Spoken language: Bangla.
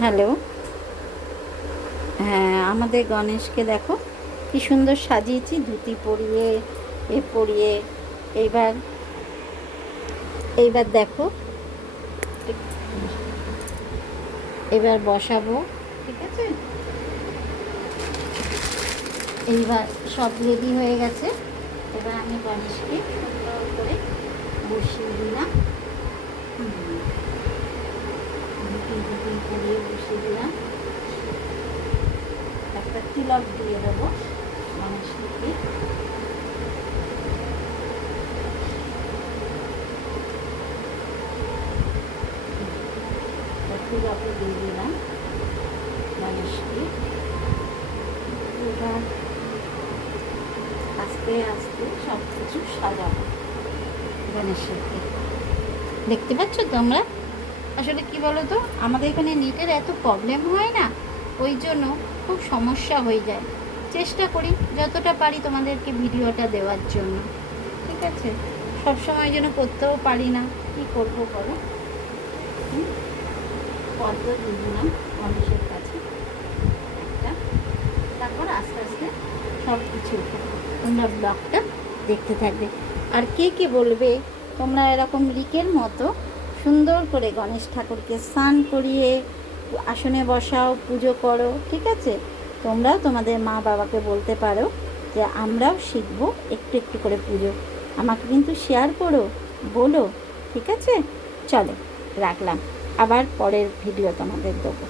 হ্যালো। হ্যাঁ, আমাদের গণেশকে দেখো কি সুন্দর সাজিয়েছি, ধুতি পরিয়ে পরিয়ে। এইবার এইবার দেখো, এবার বসাবো, ঠিক আছে? এইবার সব রেডি হয়ে গেছে। এবার আমি গণেশকে সুন্দর করে বসিয়ে দিলাম। ধুতি ধুতি পরিয়ে বসিয়ে দিলাম। একটা তিলক দিয়ে দেবো গণেশকে। তিলকে দিয়ে দিলাম গণেশকে। এবার আস্তে আস্তে সব কিছু সাজাবো গণেশকে। দেখতে পাচ্ছ তোমরা? আসলে কি বলো তো, আমাদের এখানে নেটের এত প্রবলেম হয় না, ওই জন্য খুব সমস্যা হয়ে যায়। চেষ্টা করি যতটা পারি তোমাদেরকে ভিডিওটা দেওয়ার জন্য, ঠিক আছে? সবসময় যেন করতেও পারি না, কি করবো বলো। পদ্ম দিয়ে দিলাম গণেশের কাছে একটা। তারপর আস্তে আস্তে সব কিছু তোমরা ব্লগটা দেখতে থাকবে। আর কে কে বলবে তোমরা এরকম লিকের মতো সুন্দর করে গণেশ ঠাকুরকে স্নান করিয়ে আসনে বসাও, পুজো করো, ঠিক আছে? তোমরাও তোমাদের মা বাবাকে বলতে পারো যে আমরাও শিখবো একটু একটু করে পুজো। আমাকে কিন্তু শেয়ার করো, বলো, ঠিক আছে? চলো রাখলাম, আবার পরের ভিডিও তোমাদের দেবো।